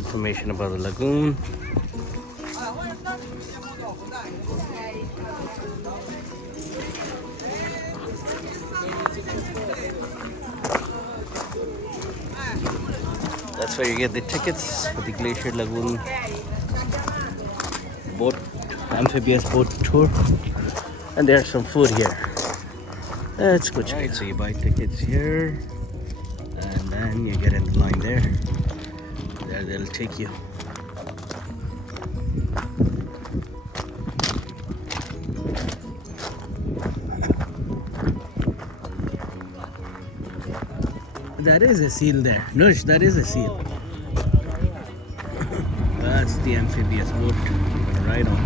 information about the lagoon. That's where you get the tickets for the Glacier Lagoon boat, amphibious boat tour. And there's some food here. That's good. Right, so you buy tickets here, and then you get in the line there. There they'll take you. That is a seal there. Nush, that is a seal. That's the amphibious boat you're gonna ride on.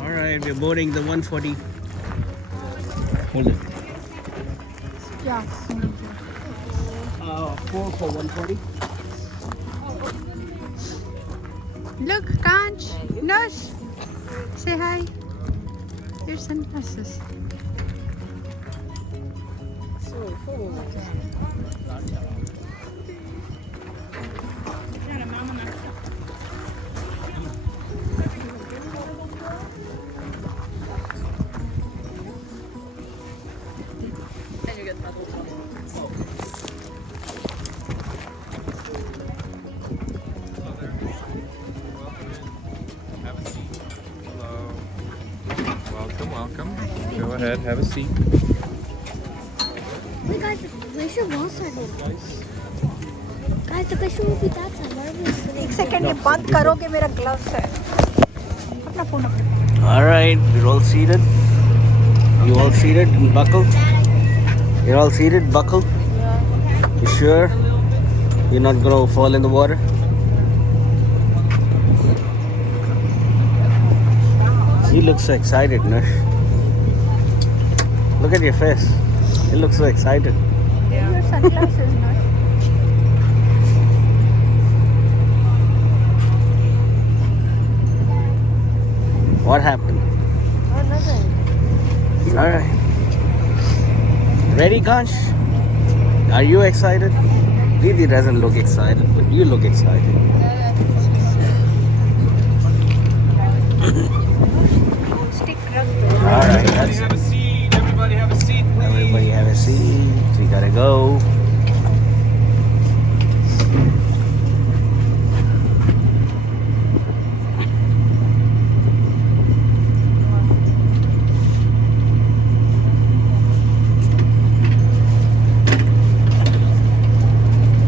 Alright, we're boarding the 140. Hold it. Yeah. 4 for 140. Look, Kanch, Nush, say hi. Your sunglasses. Welcome. Go ahead, have a seat. Wait, guys, the glacier wall side. Guys, the glacier will be that side. Why are we sitting? एक second ये बंद करोगे मेरा gloves है. अपना phone अपना. Alright, we're all seated. You all seated and buckled? You're all seated, buckled? You sure? You're not gonna fall in the water? You look so excited, Nush. Look at your face. You look so excited. Your sunglasses, Nush. What happened? Oh, nothing. Alright. Ready, Kanch? Are you excited? Didi doesn't look excited, but you look excited. Alright, that's Have a seat. Everybody have a seat, please. everybody have a seat. We gotta go.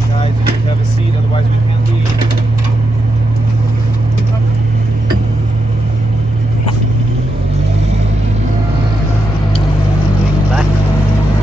Guys, you need to have a seat, otherwise we can't leave. Back.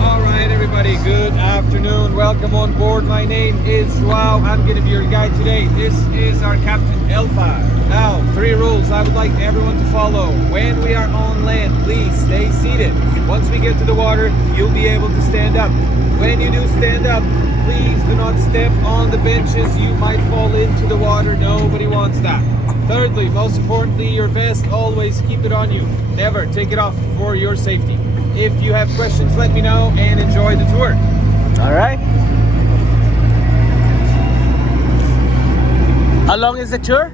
All right, everybody, good afternoon. Welcome on board. My name is Joao. I'm going to be your guide today. This is our Captain Elva. Now, 3 rules I would like everyone to follow. When we are on land, please stay seated. Once we get to the water, you'll be able to stand up. When you do stand up, please do not step on the benches. You might fall into the water. Nobody wants that. Thirdly, most importantly, your vest, always keep it on you. Never take it off for your safety. If you have questions, let me know and enjoy the tour. Alright. How long is the tour?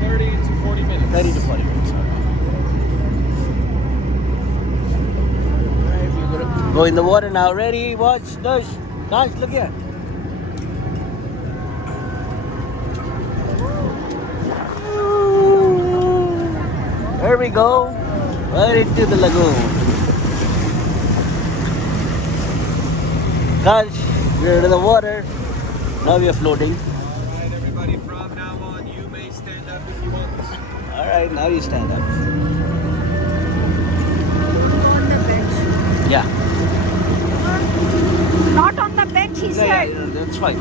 30 to 40 minutes. 30 to 40 minutes. Alright, we're gonna go in the water now. Ready? Watch. Nush. Nush, look here. There we go. Right into the lagoon. Guys, we're in the water. Now we are floating. Alright, everybody, from now on, you may stand up if you want. Alright, now you stand up. On the bench. Yeah. Not on the bench, he said. Yeah, that's fine.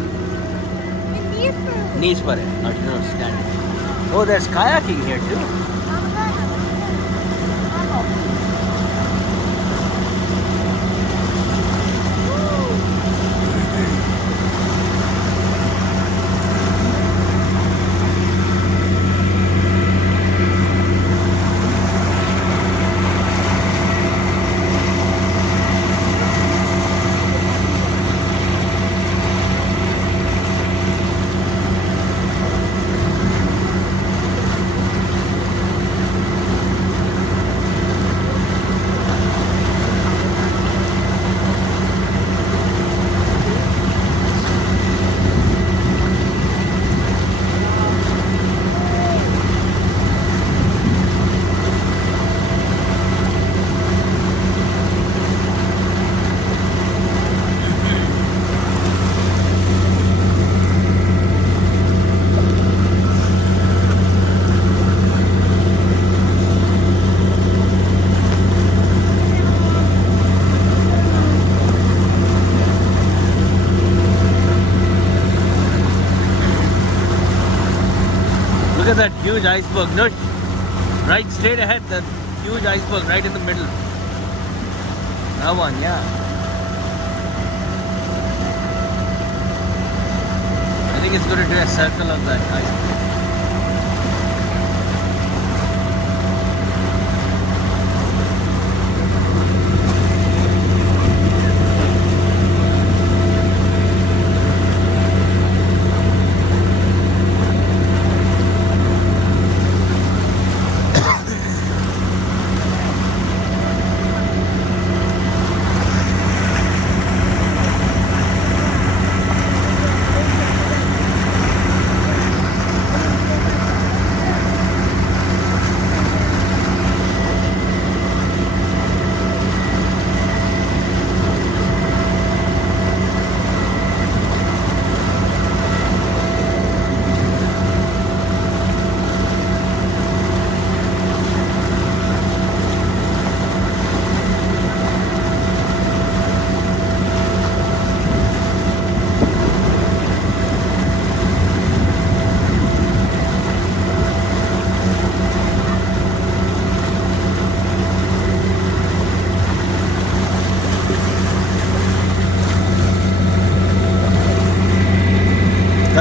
Knees for Knees पर है, not standing. Oh, there's kayaking here too. that huge iceberg? Look, right straight ahead, that huge iceberg right in the middle. That one, yeah. I think it's going to do a circle on that iceberg.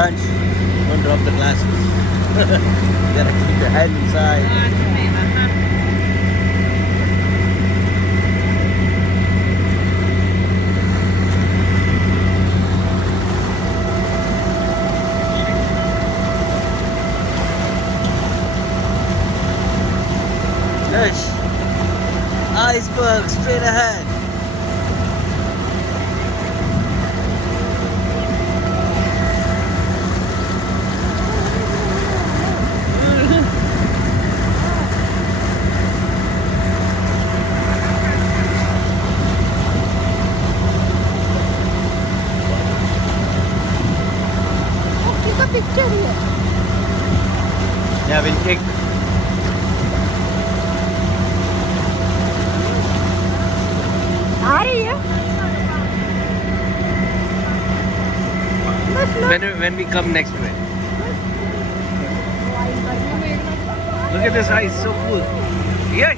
Don't drop the glasses. You gotta keep your head inside. Fish. Iceberg straight ahead. Picture here. Yeah, we'll take. आ रही है When we come next to it. Look at this ice, so cool. Yeah.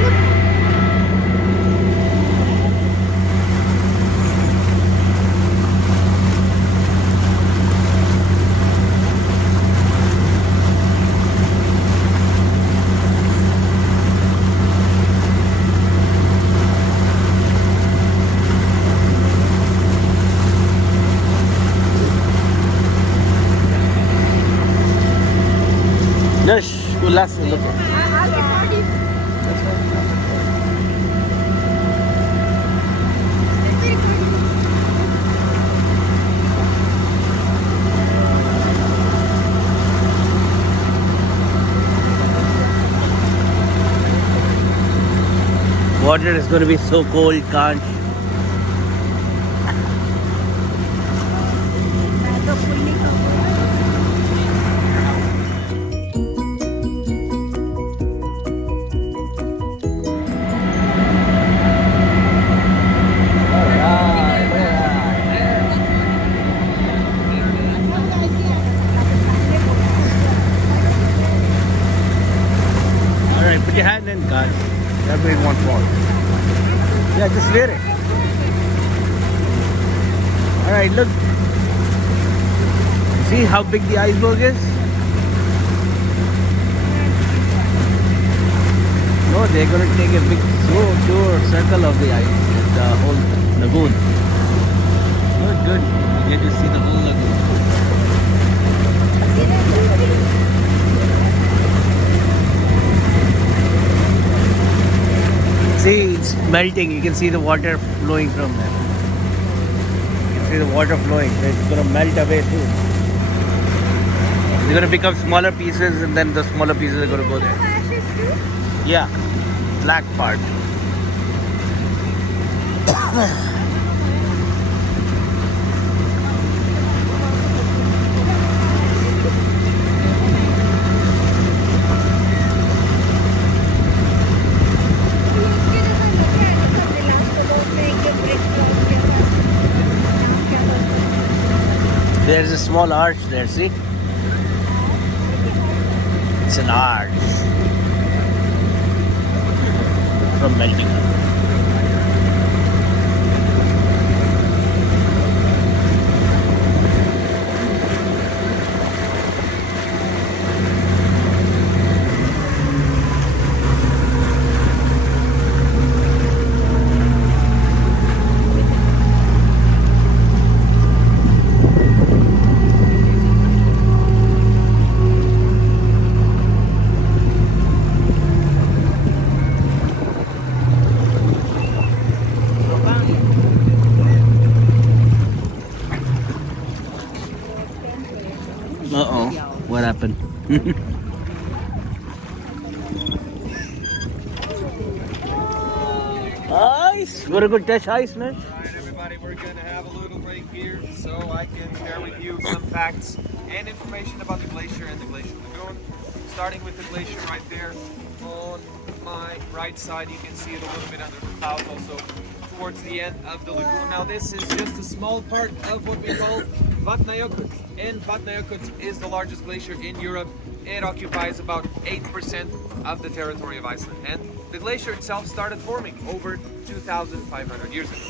Look. Yes, go last look. Water is going to be so cold, can't. Alright, put your hand in, guys. Everybody wants water. Yeah, just wear it. Alright, look. See how big the iceberg is? No, they're going to take a big tour circle of the ice, the whole lagoon. Good. You get to see the whole lagoon. See, it's melting. You can see the water flowing from there. You can see the water flowing. It's going to melt away too. They're going to become smaller pieces, and then the smaller pieces are going to go there. Yeah, black part. There's a small arch there, see? It's an arch from melting. Uh-oh, what happened? Ice! What a good catch, ice, man. Alright everybody, we're gonna have a little break here so I can share with you some facts and information about the glacier and the Glacier Lagoon. Starting with the glacier right there on my right side, you can see it a little bit under the clouds also towards the end of the lagoon. Now this is just a small part of what we call Vatnajökull, and Vatnajökull is the largest glacier in Europe. It occupies about 8% of the territory of Iceland, and the glacier itself started forming over 2,500 years ago.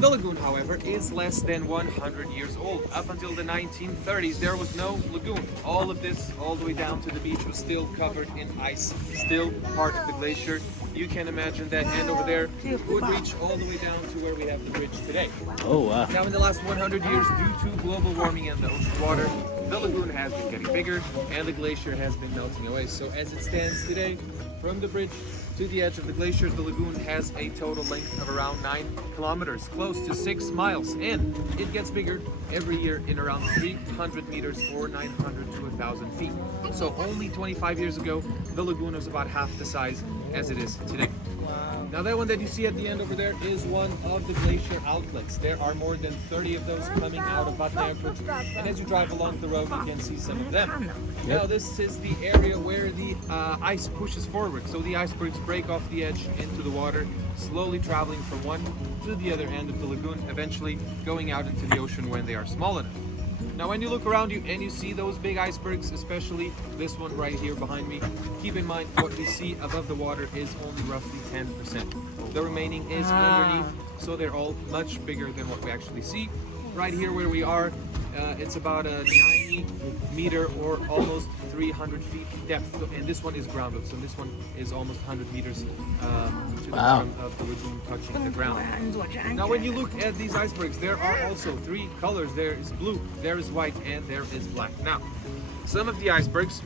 The lagoon, however, is less than 100 years old. Up until the 1930s, there was no lagoon. All of this, all the way down to the beach, was still covered in ice, still part of the glacier. You can imagine that end over there would reach all the way down to where we have the bridge today. Oh, wow. Now, in the last 100 years, due to global warming and the ocean water, the lagoon has been getting bigger and the glacier has been melting away. So as it stands today, from the bridge to the edge of the glacier, the lagoon has a total length of around 9 kilometers, close to 6 miles, and it gets bigger every year in around 300 meters or 900 to 1,000 feet. So only 25 years ago, the lagoon was about half the size as it is today. Now that one that you see at the end over there is one of the glacier outlets. There are more than 30 of those coming out of Vatnajökull, and as you drive along the road, you can see some of them. Now this is the area where the ice pushes forward, so the icebergs break off the edge into the water, slowly traveling from one to the other end of the lagoon, eventually going out into the ocean when they are small enough. Now when you look around you and you see those big icebergs, especially this one right here behind me, keep in mind what we see above the water is only roughly 10%. The remaining is underneath, so they're all much bigger than what we actually see. Right here where we are, it's about a 90 meter or almost 300 feet depth, and this one is grounded, so this one is almost 100 meters to the bottom of the lagoon, touching the ground. Now when you look at these icebergs, there are also 3 colors. There is blue, there is white, and there is black. Now some of the icebergs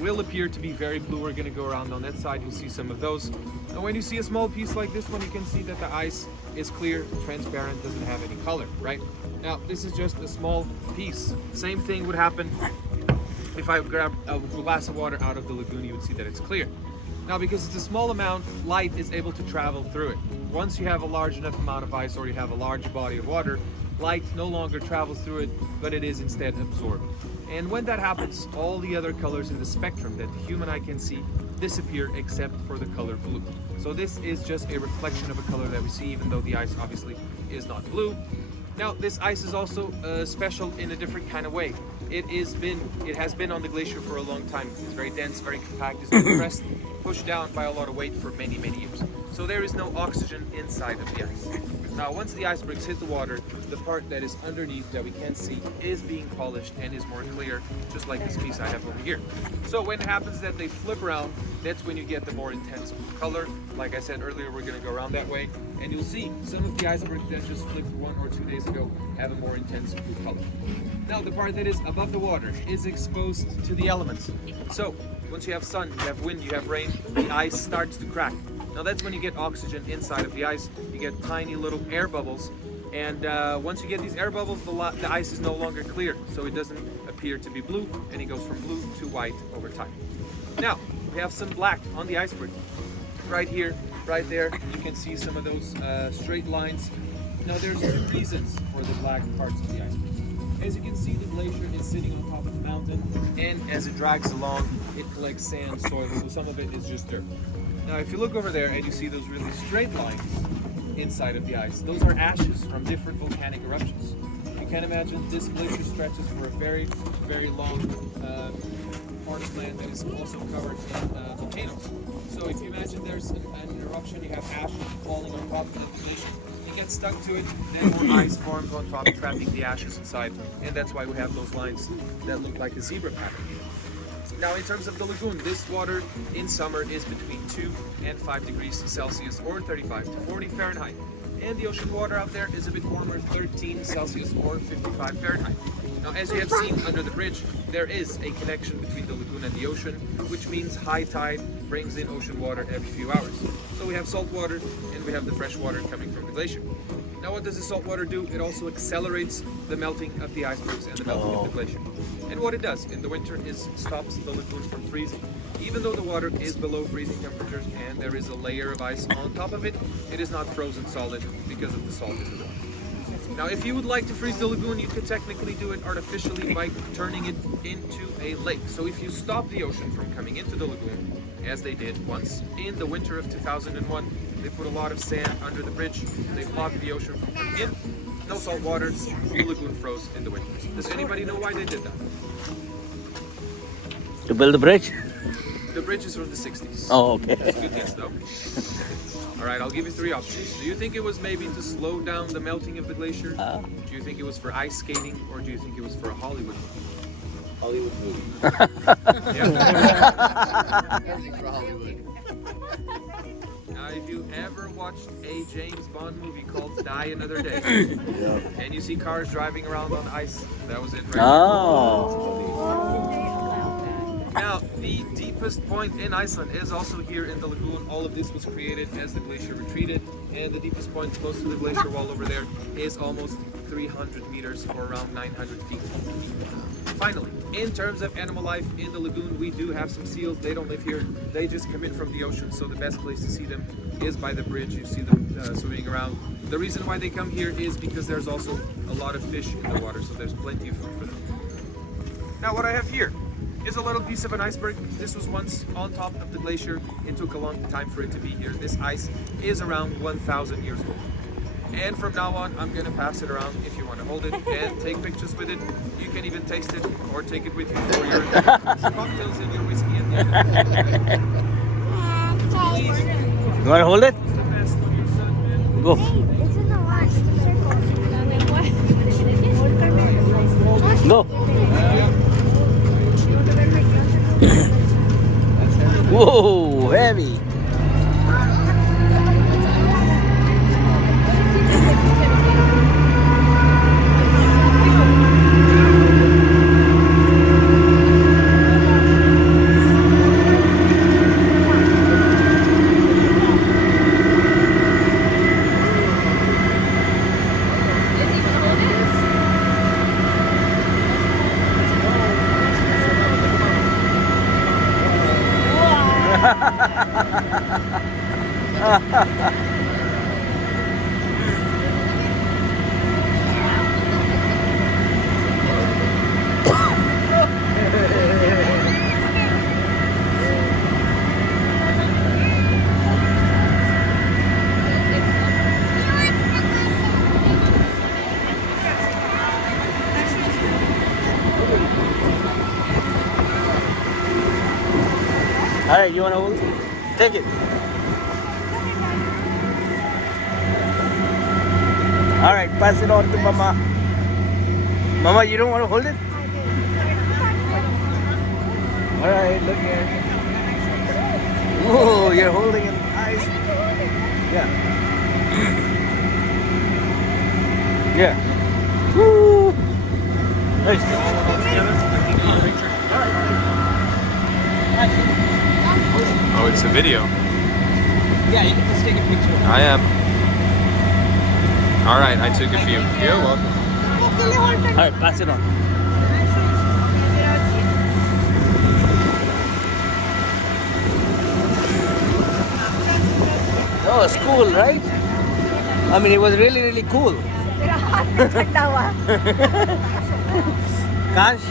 will appear to be very blue. We're going to go around on that side, you'll see some of those. Now when you see a small piece like this one, you can see that the ice is clear, transparent, doesn't have any color, right? Now this is just a small piece. Same thing would happen if I grab a glass of water out of the lagoon, you would see that it's clear. Now because it's a small amount, light is able to travel through it. Once you have a large enough amount of ice or you have a large body of water, light no longer travels through it, but it is instead absorbed. And when that happens, all the other colors in the spectrum that the human eye can see disappear except for the color blue. So this is just a reflection of a color that we see, even though the ice obviously is not blue. Now this ice is also special in a different kind of way. It has been on the glacier for a long time. It's very dense, very compact. It's been pressed, pushed down by a lot of weight for many, many years. So there is no oxygen inside of the ice. Now once the icebergs hit the water, the part that is underneath that we can't see is being polished and is more clear, just like this piece I have over here. So when it happens that they flip around, that's when you get the more intense blue color. Like I said earlier, we're going to go around that way, and you'll see some of the icebergs that just flipped 1 or 2 days ago have a more intense blue color. Now the part that is above the water is exposed to the elements. So once you have sun, you have wind, you have rain, the ice starts to crack. Now that's when you get oxygen inside of the ice. You get tiny little air bubbles, and once you get these air bubbles, the ice is no longer clear, so it doesn't appear to be blue, and it goes from blue to white over time. Now we have some black on the iceberg. Right here, right there, you can see some of those straight lines. Now there's 2 reasons for the black parts of the iceberg. As you can see, the glacier is sitting on top of the mountain, and as it drags along, it collects sand, soil, so some of it is just dirt. Now if you look over there and you see those really straight lines inside of the ice, those are ashes from different volcanic eruptions. You can imagine, this glacier stretches for a very, very long part of land that is also covered in volcanoes. So if you imagine there's an eruption, you have ash falling on top of the glacier. It gets stuck to it, then more ice forms on top, trapping the ashes inside, and that's why we have those lines that look like a zebra pattern. Now, in terms of the lagoon, this water in summer is between 2 and 5 degrees Celsius or 35 to 40 Fahrenheit. And the ocean water out there is a bit warmer, 13 Celsius or 55 Fahrenheit. Now, as you have seen under the bridge, there is a connection between the lagoon and the ocean, which means high tide brings in ocean water every few hours. So we have salt water and we have the fresh water coming from the glacier. Now, what does the salt water do? It also accelerates the melting of the icebergs and the melting of the glacier. And what it does in the winter is stops the lagoon from freezing. Even though the water is below freezing temperatures and there is a layer of ice on top of it, it is not frozen solid because of the salt in the water. Now, if you would like to freeze the lagoon, you could technically do it artificially by turning it into a lake. So if you stop the ocean from coming into the lagoon, as they did once in the winter of 2001, they put a lot of sand under the bridge, they blocked the ocean from coming in, no salt water, the lagoon froze in the winter. Does anybody know why they did that? To build the bridge? The bridge is from the 60s. Oh, okay. That's a good guess though. Alright, I'll give you 3 options. Do you think it was maybe to slow down the melting of the glacier? Do you think it was for ice skating? Or do you think it was for a Hollywood movie? Hollywood movie. For Hollywood. Now, if you ever watched a James Bond movie called Die Another Day, and you see cars driving around on ice, that was it right Oh. Now, the deepest point in Iceland is also here in the lagoon. All of this was created as the glacier retreated, and the deepest point close to the glacier wall over there is almost 300 meters or around 900 feet. Finally, in terms of animal life in the lagoon, we do have some seals. They don't live here. They just come in from the ocean, so the best place to see them is by the bridge. You see them swimming around. The reason why they come here is because there's also a lot of fish in the water, so there's plenty of food for them. Now, what I have here is a little piece of an iceberg. This was once on top of the glacier. It took a long time for it to be here. This ice is around 1,000 years old. And from now on, I'm gonna pass it around if you want to hold it and take pictures with it. You can even taste it or take it with you for your cocktails and your whiskey at the end. Please, You want to hold it? the best of your son, man. Go. It's in the line. Circle. Go. Whoa, heavy. All right, you want to hold it? Take it. All right, pass it on to Mama. Mama, you don't want to hold it? All right, look here. Whoa, you're holding it nice. Yeah. Yeah. Woo. Nice. Oh, it's a video. Yeah, you can just take a picture. I am. All right, I took a few. You're welcome. All right, pass it on. Oh, it's cool, right? I mean, it was really, really cool. Gosh,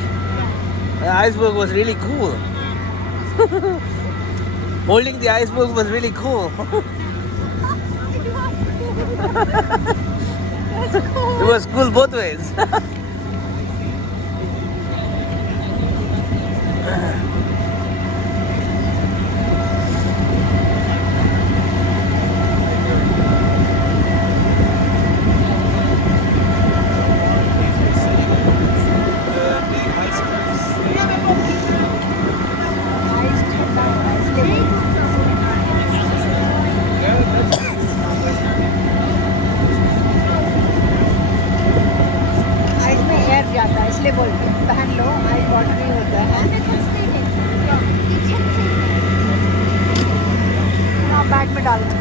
the iceberg was really cool. Holding the iceberg was really cool. It was cool both ways.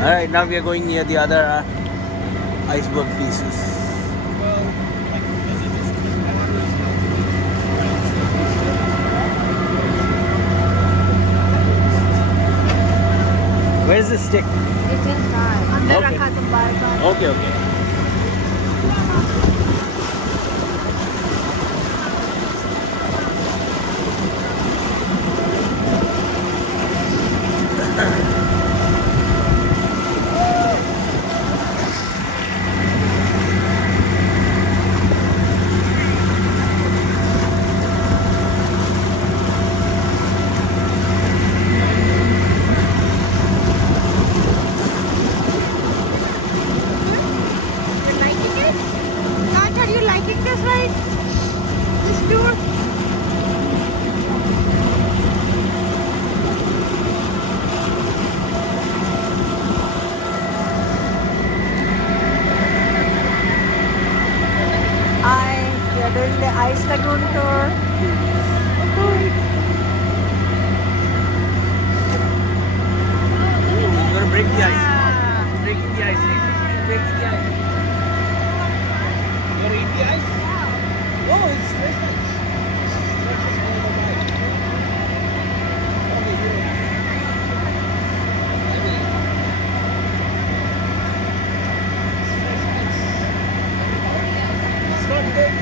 Alright, now we are going near the other iceberg pieces. Where's the stick? It's inside. अंदर Okay. रखा तुम बार-बार. Okay, okay. You liking it? Dad, are you liking this ride? This tour? We are doing the Ice Lagoon tour. You're gonna break the ice. Breaking the ice. Breaking the ice. You wanna eat the ice? Oh, it's very nice. It's not good.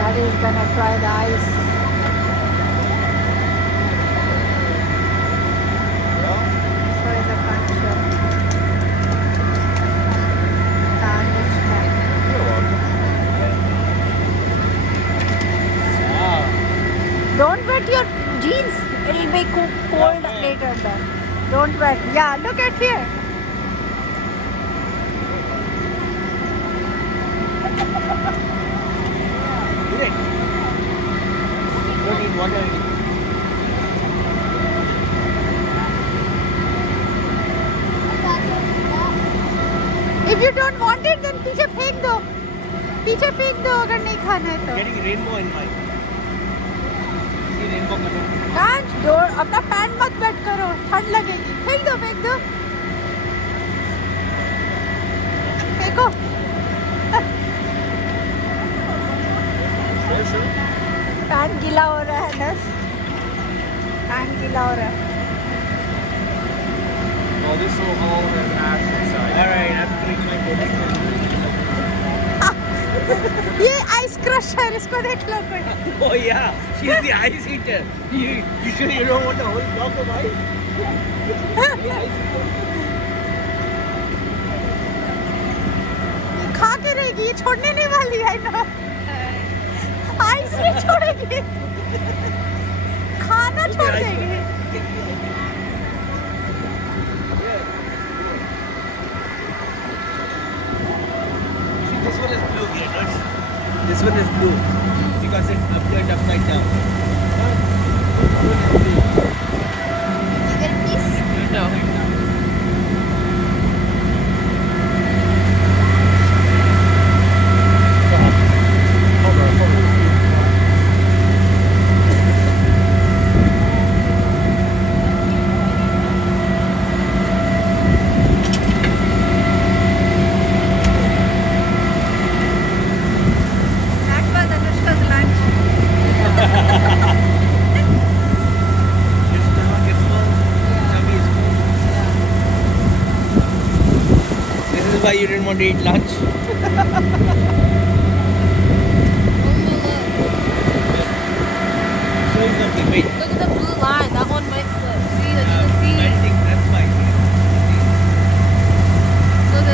Daddy is gonna try the ice. So is the concha. Don't wet your jeans. It'll be cold later then. Don't wet. Yeah, look at here. Don't need water. If you don't want it, then पीछे फेंक दो. पीछे फेंक दो अगर नहीं खाना है तो. Getting rainbow in my. See rainbow color. कांच डोर अपना पैंट मत वेट करो. ठंड लगेगी. फेंक दो फेंक दो. फेंको. पैंट गीला हो रहा है ना. पैंट गीला हो रहा है. Well, this will all have ash inside. Alright, I'm bringing my coat. ये आइस क्रशर इसको देख लो कोई. Oh yeah, she's the ice eater. You sure you don't want a whole block of ice? The ice eater. खा के रहेगी. ये छोड़ने नहीं वाली है ना. आइस नहीं छोड़ेगी. खाना छोड़ देगी. This one is blue here, not? This one is blue because it's turned upside down. This one is blue. You get a piece? Turned upside down. That was Anushka's lunch. Your stomach is full. Tummy is full. This is why you didn't want to eat lunch. Showing something. Wait. Look at the blue line. That one might slip. See, you can see. Melting. That's why. Look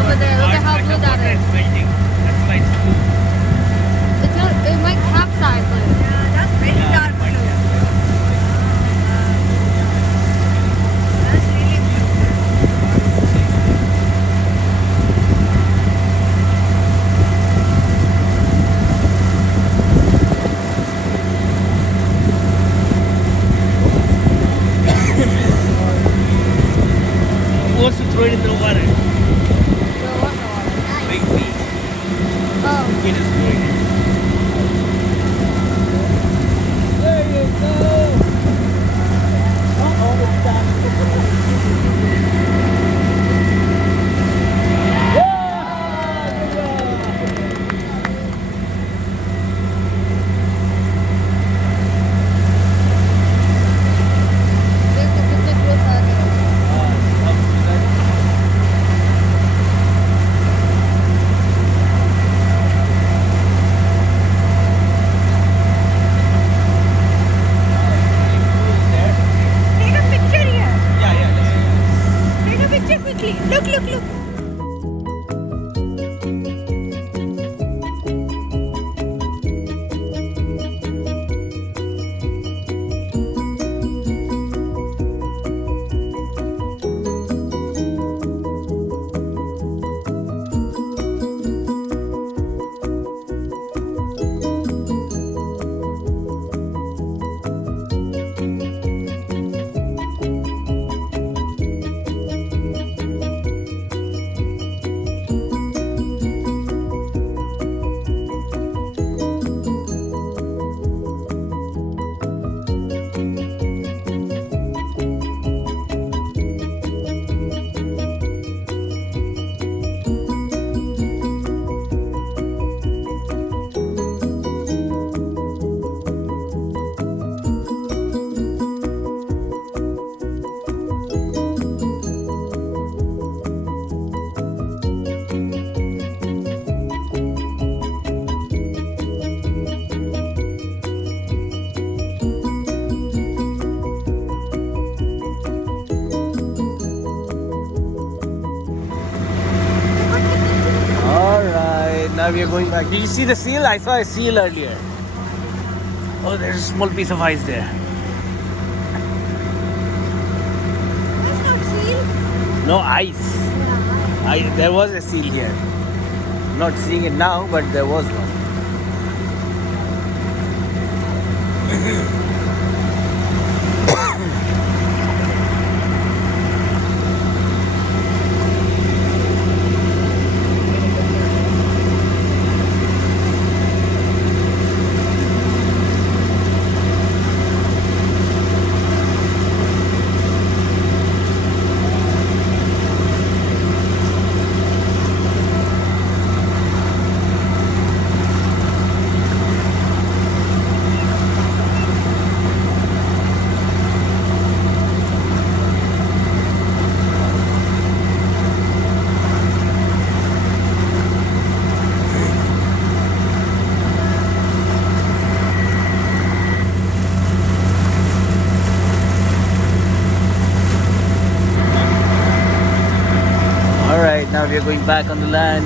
over there. Look at how blue that is. It's melting. That's why it's blue. It's not. It might capsize. Like. Yeah, that's very dark blue. That's really going in the water. So what the water? Big fish. Oh. Kid is going in. There you go. Uh-oh, it's done. देखो कितने close आ गए। Take a picture here. Yeah, let's Take a picture quickly. Look, look, look. Alright, now we are going back. Did you see the seal? I saw a seal earlier. Oh, there's a small piece of ice there. That's not seal. No ice. There was a seal here. Not seeing it now, but there was one. Alright, now we are going back on the land.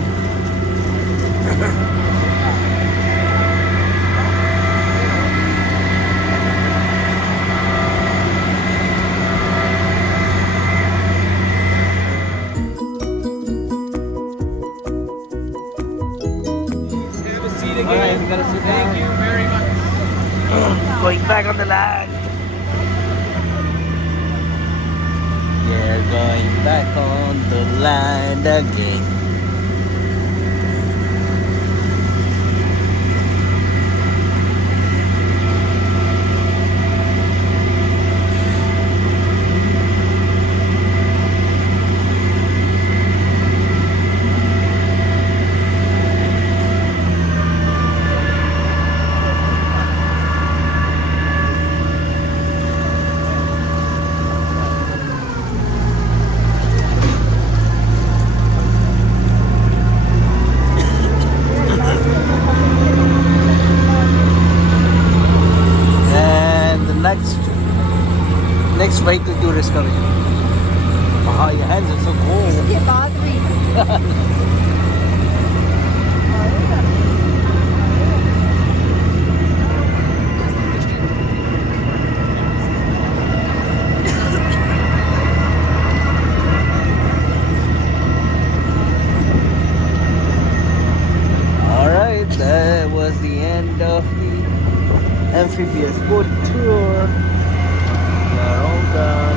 have a seat again. Alright, we gotta sit Thank down. you very much. Going back on the land. We're going back on the land again. Next vehicle tour is coming. Wow, your hands are so cold. इसके बाद भी Alright, that was the end of the amphibious boat tour. We are all done.